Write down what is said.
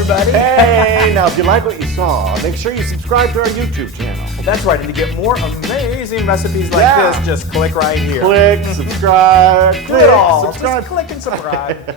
everybody. Hey, now if you like what you saw, make sure you subscribe to our YouTube channel. That's right, and to get more amazing recipes like this, just click right here. Click, subscribe, Do it all. subscribe. Just click and subscribe.